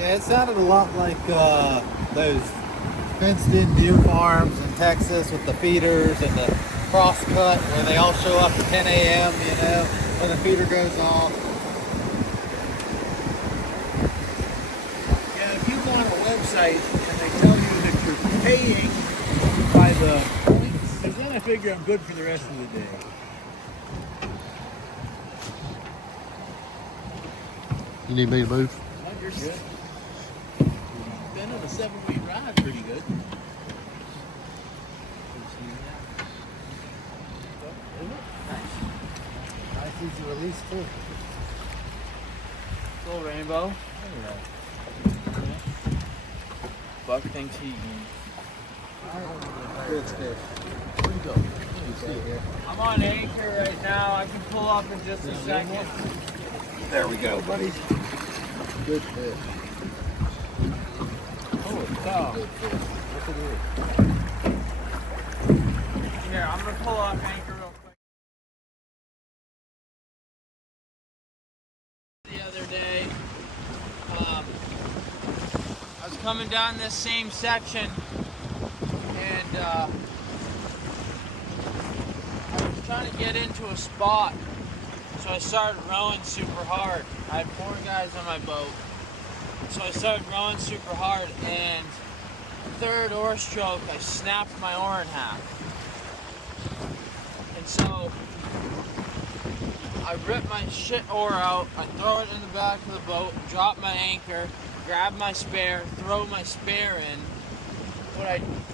Yeah, it sounded a lot like those fenced-in deer farms in Texas with the feeders and the cross-cut where they all show up at 10 a.m., you know, when the feeder goes off. Yeah, if you go on a website and they tell you that you're paying by the points, then I figure I'm good for the rest of the day. You need me to move? No, you're good. Been on a 7-week ride pretty good. Nice easy release too. Little rainbow. Buck thinks he Good fish. Where you go? I'm on anchor right now. I can pull up in just a second. There we go, buddy. Good fish. Holy cow. Good fish. Look at it. Here, I'm gonna pull off anchor real quick. The other day, I was coming down this same section, and I was trying to get into a spot, so I started rowing super hard. I had 4 guys on my boat, so I started rowing super hard, and third oar stroke, I snapped my oar in half. And so I rip my shit oar out, I throw it in the back of the boat, drop my anchor, grab my spare, throw my spare in.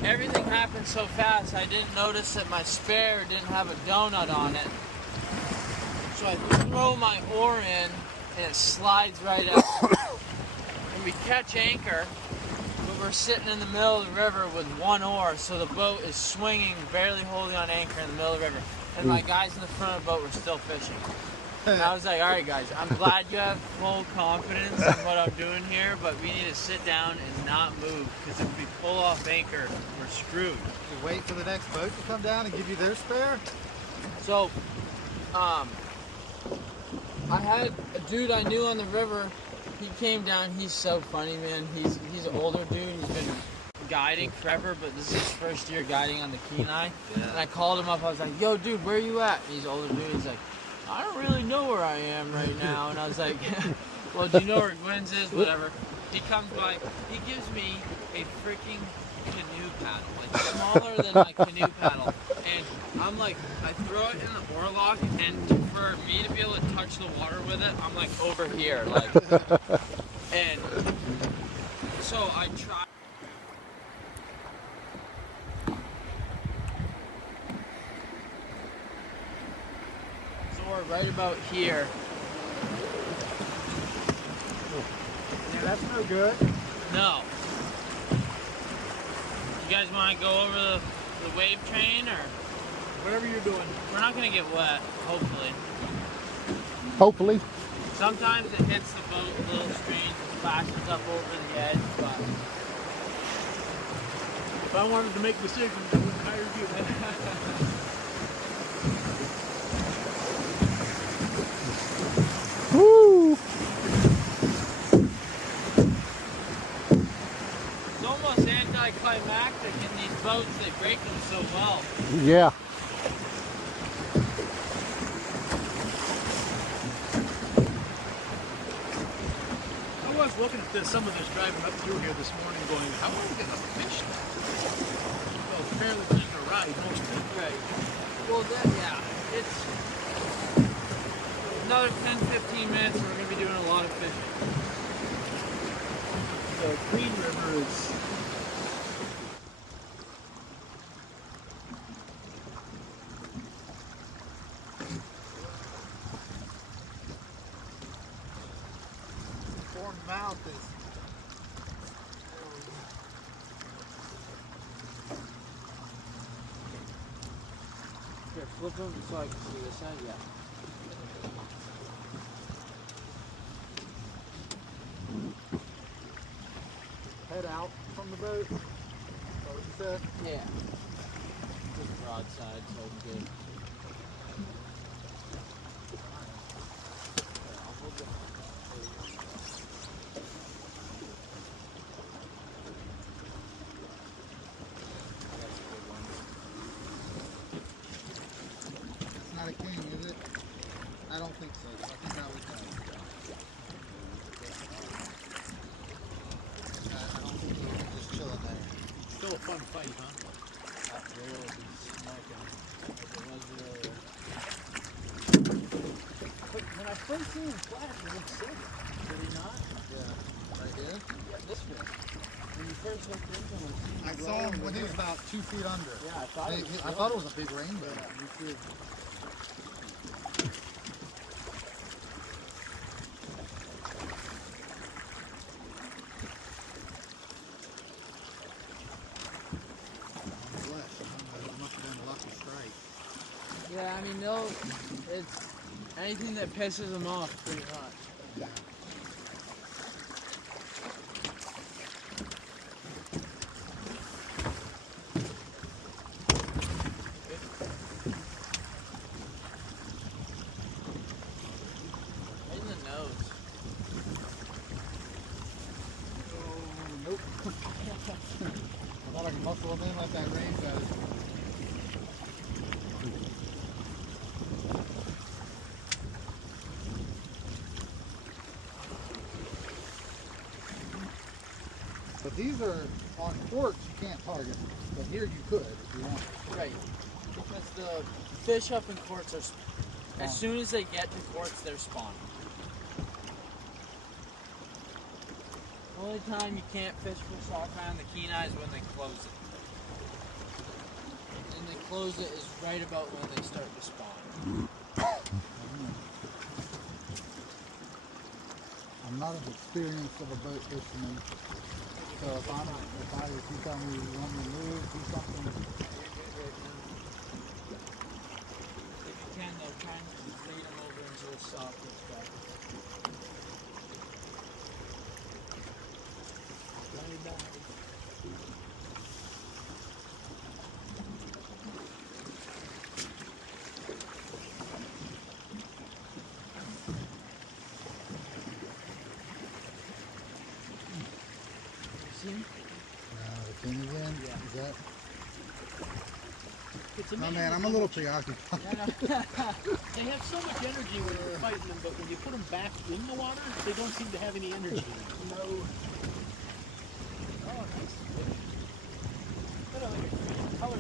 Everything happened so fast, I didn't notice that my spare didn't have a donut on it. So I throw my oar in, and it slides right out. And we catch anchor, but we're sitting in the middle of the river with 1 oar, so the boat is swinging, barely holding on anchor in the middle of the river. And my guys in the front of the boat were still fishing. And I was like, all right, guys, I'm glad you have full confidence in what I'm doing here, but we need to sit down and not move, because if we pull off anchor, we're screwed. You wait for the next boat to come down and give you their spare? So, I had a dude I knew on the river. He came down. He's so funny, man. He's an older dude. He's been guiding forever, but this is his first year guiding on the Kenai. Yeah. And I called him up. I was like, yo, dude, where you at? And he's an older dude. He's like, I don't really know where I am right now. And I was like, well, do you know where Gwen's is? Whatever. He comes by. He gives me a freaking canoe paddle, like smaller than my canoe paddle. And I'm like, I throw it in the oar lock, and for me to be able to touch the water with it, I'm like over here, like. And so I try. So we're right about here. Yeah, that's no good. No. You guys want to go over the wave train, or Whatever you're doing. we're not gonna get wet, hopefully. Hopefully. Sometimes it hits the boat, little streams, and splashes up over the edge, but If I wanted to make decisions, I wouldn't hire you. Woo! it's almost anticlimactic in these boats. They break them so well. Yeah. I was looking at some of this driving up through here this morning going, how are we going to fish? Well, apparently we're just going to ride most of it. Right. Well, yeah, it's another 10-15 minutes and we're going to be doing a lot of fishing. The Queen River is... Formed mouth is. Here, flip them so I can see this side. Yeah. Head out from the boat. Is that what you said? Yeah. Just broadside, so it's good. Here, I'll hold it. There you go. king, is it? I don't think so. I think that was I don't think so. He's just chilling there. Still a fun fight, huh? Not really. He's smoking like it was earlier. But when I first seen him flash, he looked sick. Did he not? Yeah. Right here? Yeah, this one. When you first looked into him, I saw him when he was about 2 feet under. yeah, I thought I thought it was a big rainbow. Yeah, me too. It must have been a lucky strike. Yeah, I mean, it's anything that pisses them off pretty much. Yeah. In the nose. Oh, nope. I thought I could muscle him in like that rain does. But these are on quartz, you can't target them. But here you could if you want. Right. Because the fish up in quartz are, as soon as they get to quartz, they're spawning. The only time you can't fish for sockeye on the Kenai is when they close it. And they close it is right about when they start to spawn. I'm not as experienced of a boat fisherman. So if you tell me you want me to move, do something. If you can, though, try and lead them over into the soft back. Way back. See him? The king again? Yeah. Is that? It's Oh amazing. man, I'm a little preoccupied. They have so much energy when you're fighting them, but when you put them back in the water, they don't seem to have any energy. No. Oh, nice. Kind of like a color.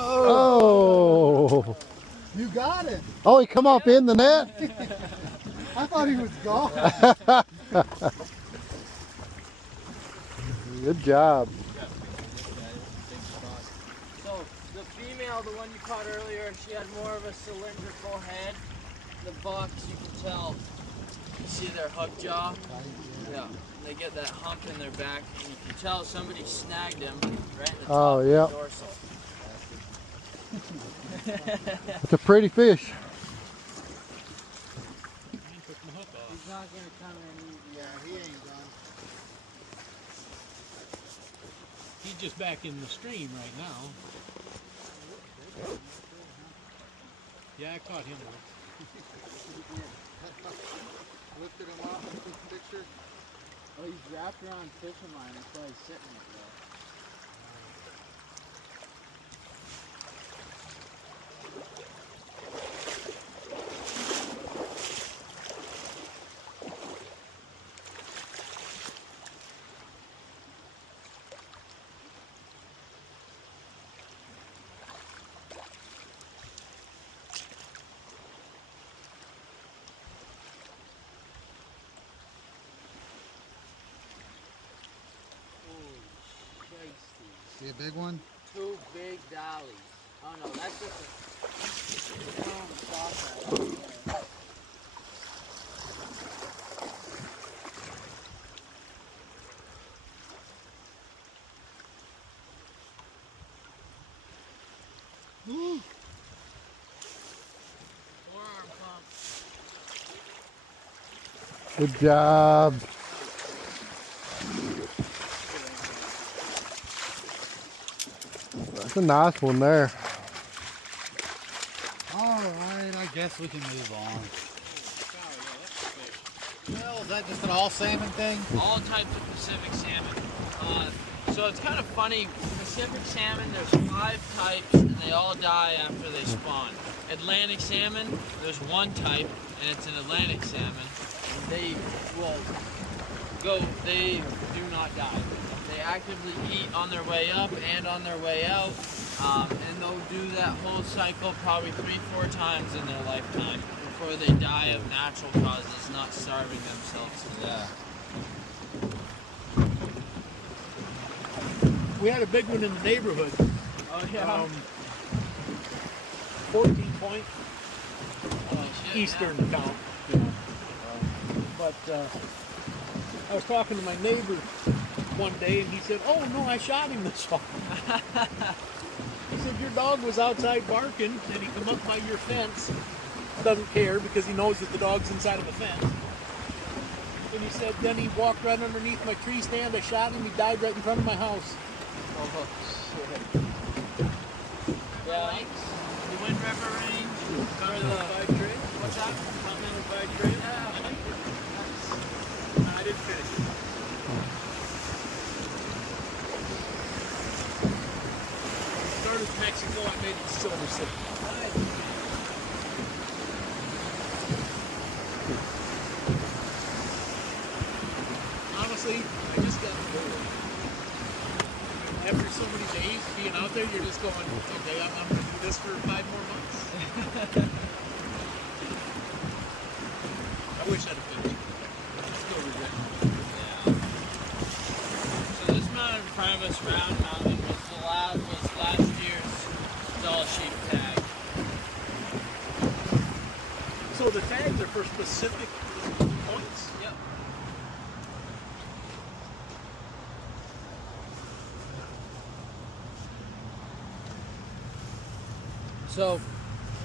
Oh! You got it! Oh, he come up in the net? I thought he was gone. Good job. So, the female, the one you caught earlier, she had more of a cylindrical head. The bucks, you can tell, you see their hook jaw? Yeah. They get that hump in their back, and you can tell somebody snagged him right in the top of the dorsal. It's a pretty fish. Took my hook off. He's not going to come in easy. Yeah, he ain't done. He's just back in the stream right now. Yeah, I caught him once. Lifted him off and took a picture. Oh, he's wrapped around fishing line. That's why he's sitting up there. See a big one? 2 big dollies. Oh no, that's just a sockeye. Woo! Forearm pump. Good job. That's a nice one there. guess we can move on. Cow, yeah, that's a fish. Well, is that just an all salmon thing? All types of Pacific salmon. So it's kind of funny. Pacific salmon, there's 5 types, and they all die after they spawn. Atlantic salmon, there's 1 type, and it's an Atlantic salmon. They will go. They do not die. They actively eat on their way up and on their way out, and they'll do that whole cycle probably 3-4 times in their lifetime before they die of natural causes, not starving themselves to death. We had a big one in the neighborhood. Oh yeah. 14 Point, Shit, eastern yeah. town. But I was talking to my neighbor one day, and he said, "Oh no, I shot him this fall." He said, "Your dog was outside barking, and he come up by your fence. Doesn't care because he knows that the dog's inside of a fence." And he said, "Then he walked right underneath my tree stand. I shot him. He died right in front of my house." Oh shit. Yeah. The Wind River Range. Continental Divide Trail. What's that? Continental Divide Trail. Yeah. No, I didn't finish it. Started in Mexico. I made it to Silver City. Honestly, I just got bored. After so many days being out there, you're just going, okay, I'm going to do this for 5 more months. I wish I'd have finished it. I still regret it. Yeah. So this mountain in front of us, Round Mountain, was last year's Doll Sheep tag. So the tags are for specific points? Yep. So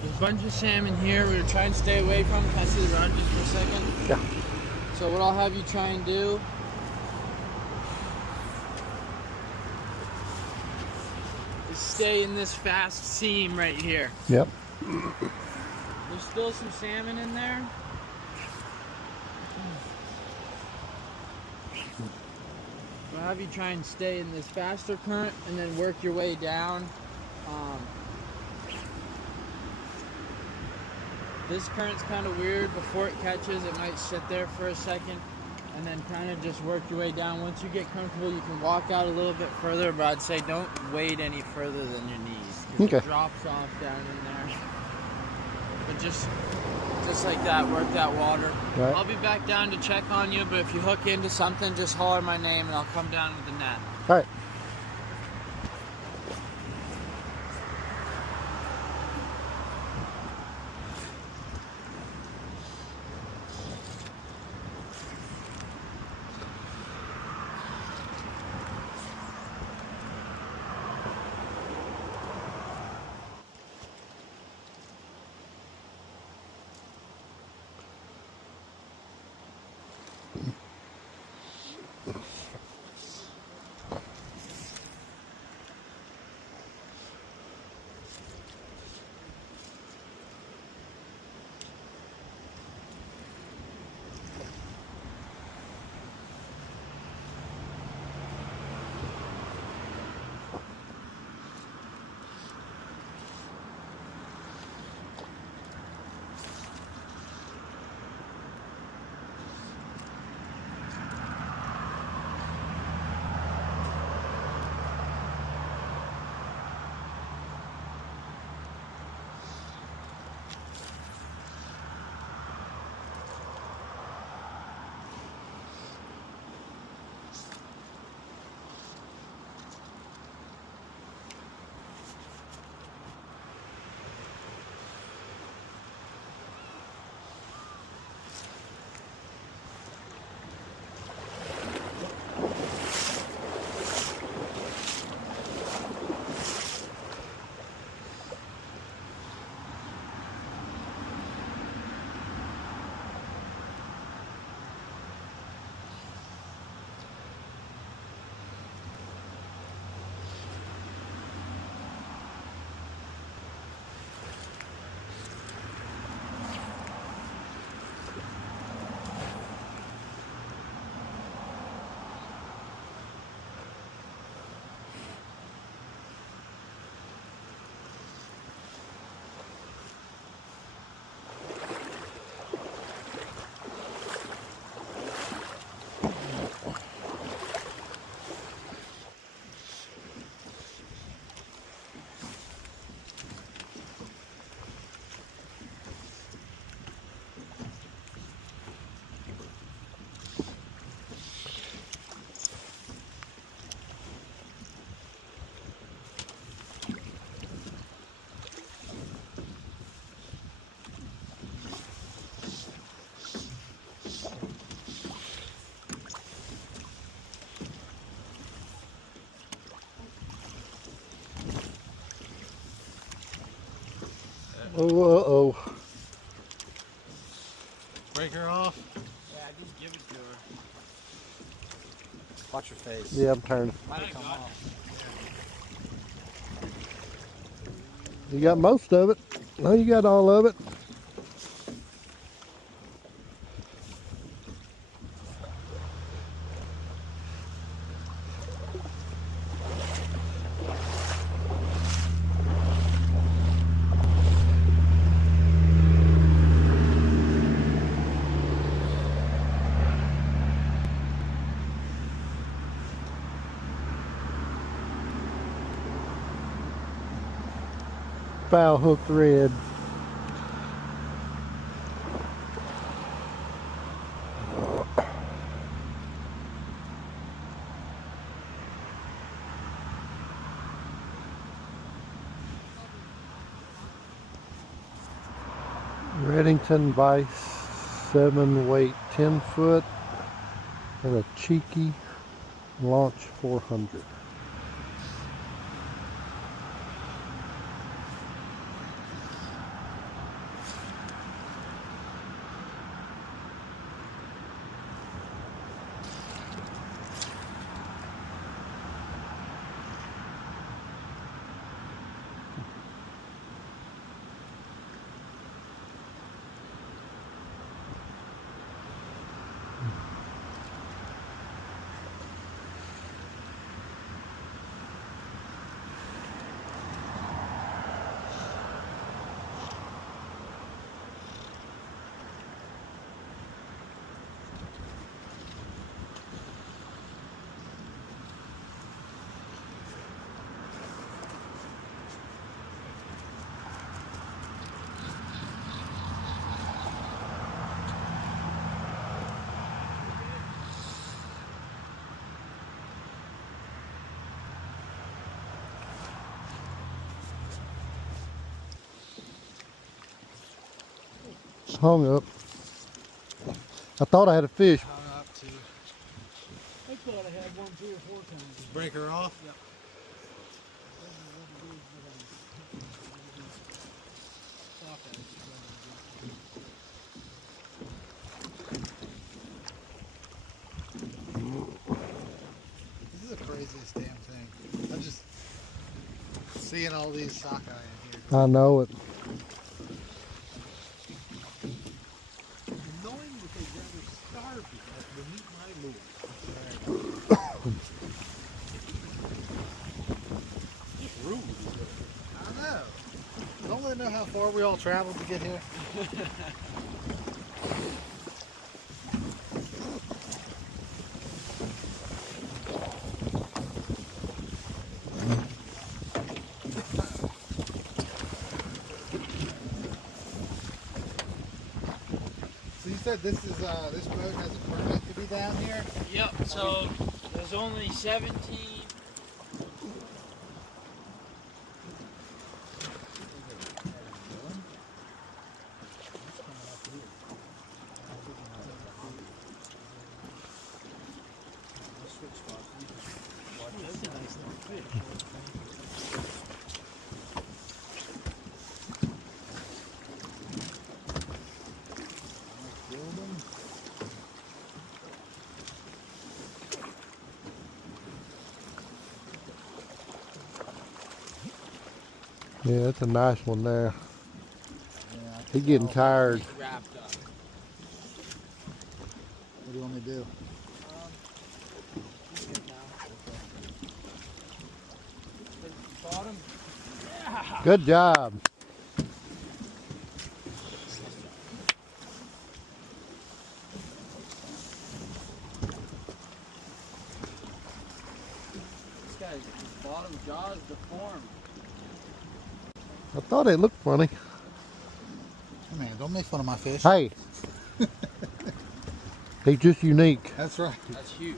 there's a bunch of salmon here. We're gonna try and stay away from. Can I see the rod just for a second? Yeah. So what I'll have you try and do is stay in this fast seam right here. Yep. There's still some salmon in there. I'll have you try and stay in this faster current and then work your way down. This current's kind of weird. Before it catches, it might sit there for a second and then kind of just work your way down. Once you get comfortable, you can walk out a little bit further, but I'd say don't wade any further than your knees. 'Cause Okay. It drops off down in there. But just like that, work that water. Right. I'll be back down to check on you, but if you hook into something, just holler my name and I'll come down with the net. All right. Oh, uh-oh. Break her off. Yeah, just give it to her. Watch your face. Yeah, I'm turning. Might I have come got off. You got most of it. No, you got all of it. Foul hooked red. Reddington Vice 7 weight 10 foot and a cheeky launch 400. Hung up. I thought I had a fish. Hung up to I thought I had one 3 or 4 times. break her off. Yep. This is the craziest damn thing. I'm just seeing all these sockeye in here. I know it. Knowing that they'd rather starve to death than eat my lure. Just rude. I don't know. Don't they know how far we all traveled to get here? So you said this is this boat has a permit to be down here? Yep, so there's only 17. Yeah, that's a nice one there. Yeah. He's getting tired. He's wrapped up. What do you want me to do? He's good now. Bottom. Good job. This guy's bottom jaw is deformed. I thought it looked funny. Hey man, don't make fun of my fish. Hey. He's just unique. That's right. That's huge.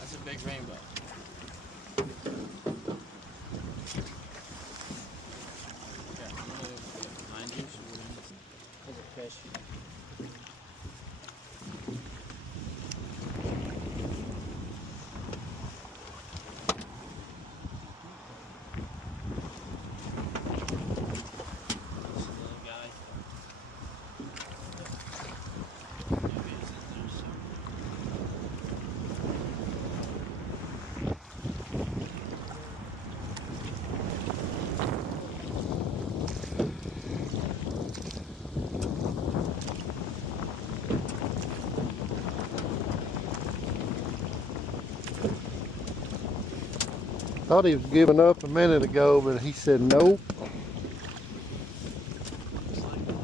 That's a big rainbow. Yeah, I'm gonna find you. There's a fish. thought he was giving up a minute ago, but he said nope. Looks like it did.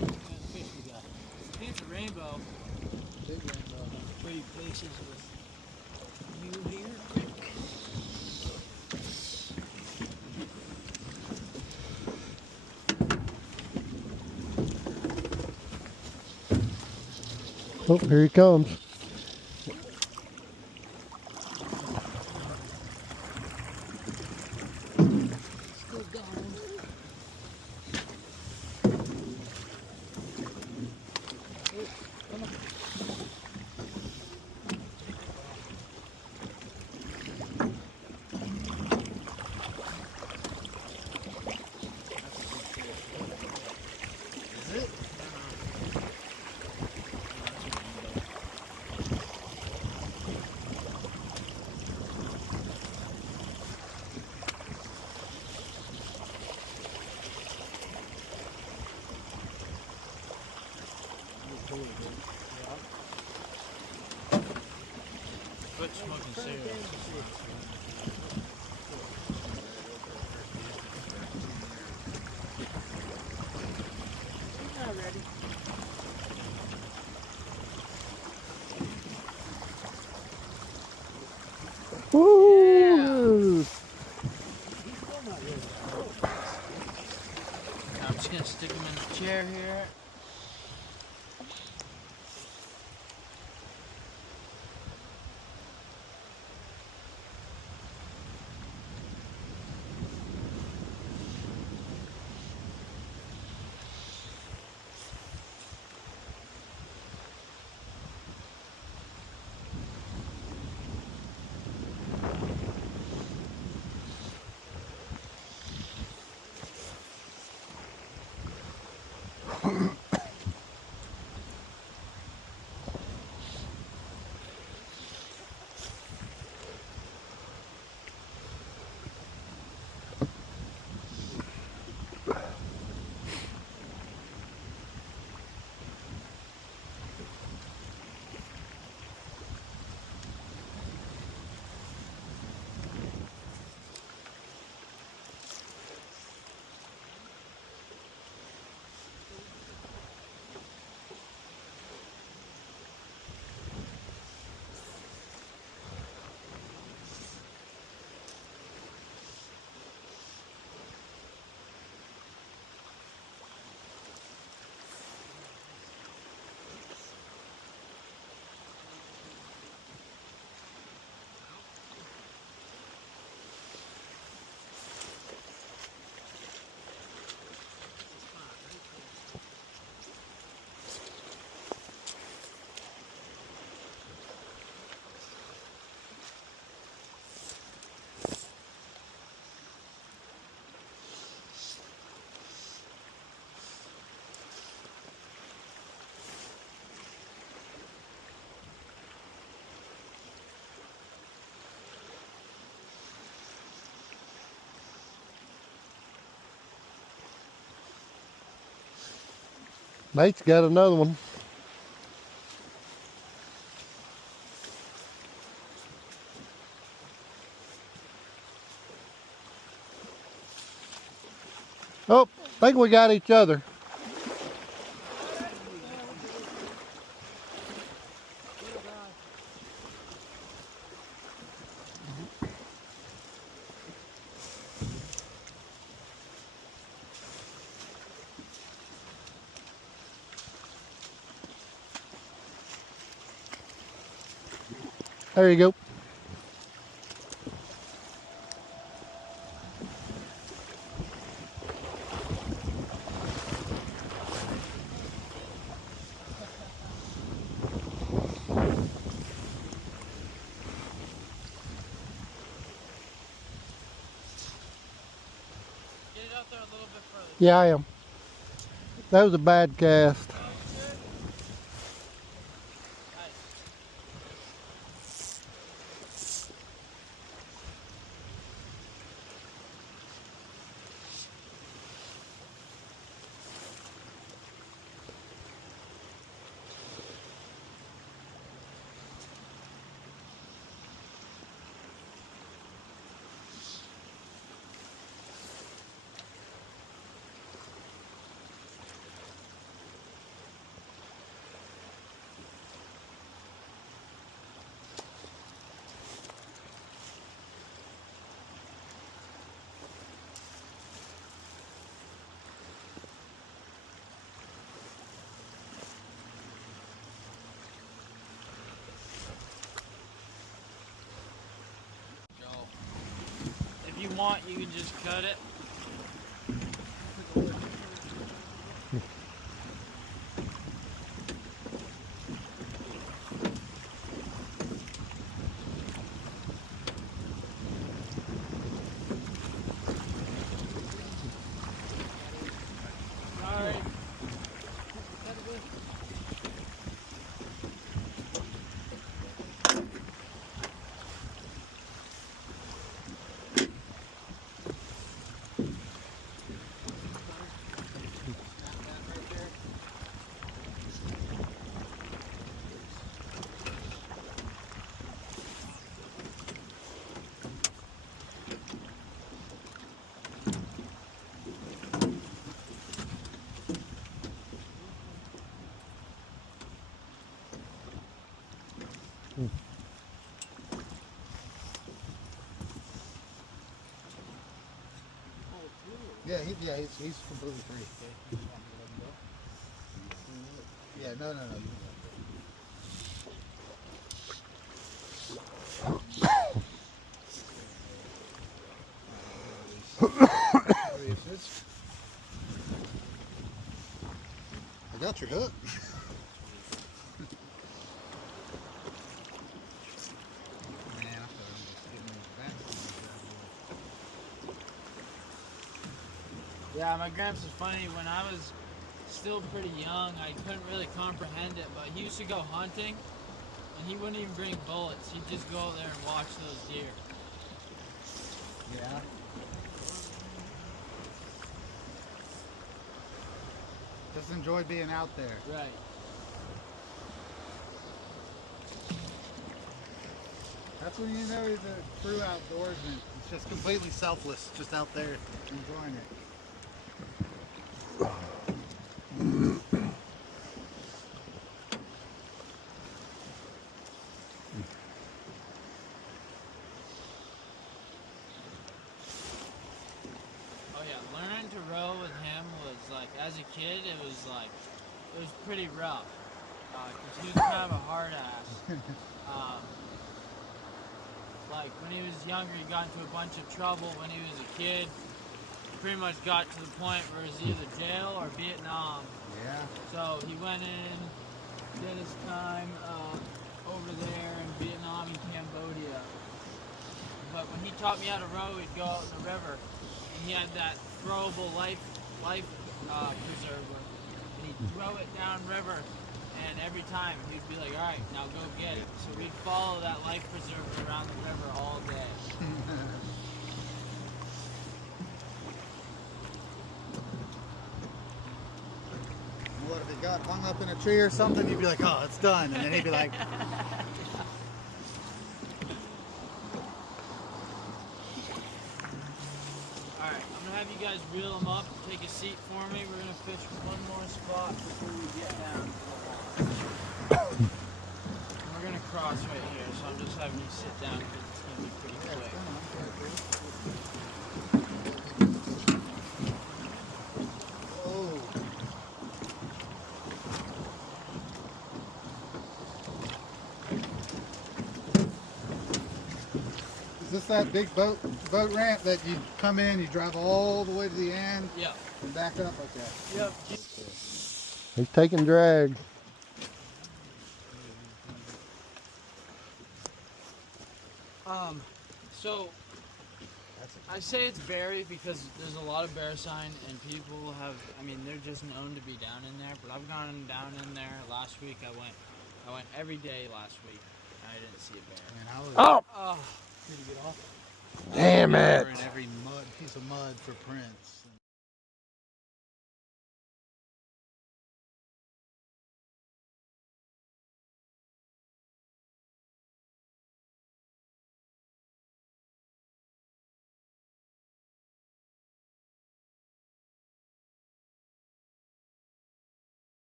What kind of fish we got? It's a rainbow. Big rainbow. Pretty places with you here, quick. Oh, here he comes. Still going. Come on. Is it? Quit smoking cigarettes. Not ready. Woo! He's still not ready. I'm just gonna stick him in the chair here. Nate's got another one. Oh, I think we got each other. There you go. Get it out there a little bit further. Yeah, I am. That was a bad cast. want, you can just cut it. Sorry. Yeah, he's completely free. Yeah, no. I got your hook. Yeah, my gramps is funny. When I was still pretty young, I couldn't really comprehend it, but he used to go hunting, and he wouldn't even bring bullets. He'd just go out there and watch those deer. Yeah. Just enjoy being out there. Right. That's when you know he's a true outdoorsman. It's just completely selfless, just out there enjoying it. Oh yeah, learning to row with him was like, as a kid, it was pretty rough. 'Cause he was kind of a hard ass. Like when he was younger, he got into a bunch of trouble. When he was a kid, he pretty much got to the point where it was either jail or Vietnam. Yeah. So he went in, did his time over there in Vietnam and Cambodia. But when he taught me how to row, he'd go out in the river, and he had that throwable life preserver, and he'd throw it down river. And every time he'd be like, all right, now go get it. So we'd follow that life preserver around the river all day. What if he got hung up in a tree or something? You'd be like, oh, it's done. And then he'd be like, Alright, I'm going to have you guys reel them up. Take a seat for me. We're going to fish one more spot before we get down. We're going to cross right here, so I'm just having you sit down because it's going to be pretty quick. oh. Is this that big boat ramp that you come in, you drive all the way to the end, Yep. and back up like that? Yep. He's taking drag. So I say it's berry because there's a lot of bear sign and people have, I mean, they're just known to be down in there, but I've gone down in there. Last week I went every day last week. I didn't see a bear. Man, I was Oh. Did you get off? Damn it. In every piece of mud for prints.